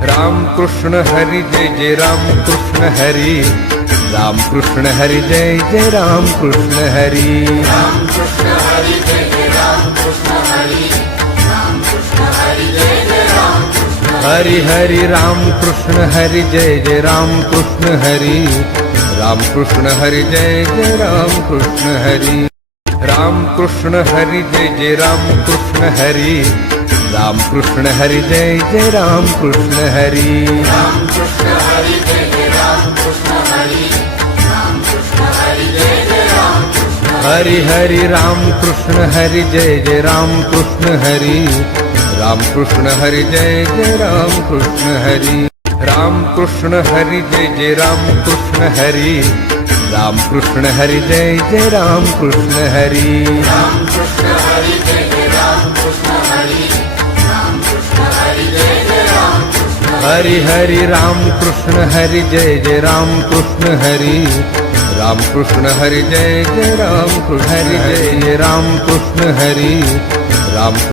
Ram Krishna Hari Jai Jai Ram Krishna Hari, Ram Krishna Hari Jai Jai Ram Krishna Hari, Ram Krishna Hari Jai Jai Ram Krishna Hari, Ram Krishna Hari Jai Jai Ram Krishna Hari Hari Ram Krishna Hari Jai Jai Ram Krishna Hari, Ram Krishna Hari Jai Jai Ram Krishna Hari, Ram Krishna Hari Jai Jai Ram Krishna Hari, Ram Krishna Hari Jai Jai Ram Krishna Hari, Ram Krishna Hari Jai Jai Ram Krishna Hari, Ram Krishna Hari Jai Jai Ram Krishna Hari Hari Ram Krishna Hari Jai Jai Ram Krishna Hari, Ram Krishna Hari Jai Jai Ram Krishna Hari, Ram Krishna Hari Jai Jai Ram Krishna Hari, Ram Krishna Hari Jai Jai Ram Krishna Hari, Ram Krishna Hari Jai Jai Ram Krishna Hari, Ram Krishna Hari Jai Jai Ram Krishna Hari Hari Ram Krishna Hari Jai Jai Ram Krishna Hari, Ram Krishna Hari Jai Jai Ram Krishna Hari Jai Jai Ram Krishna Hari, Ram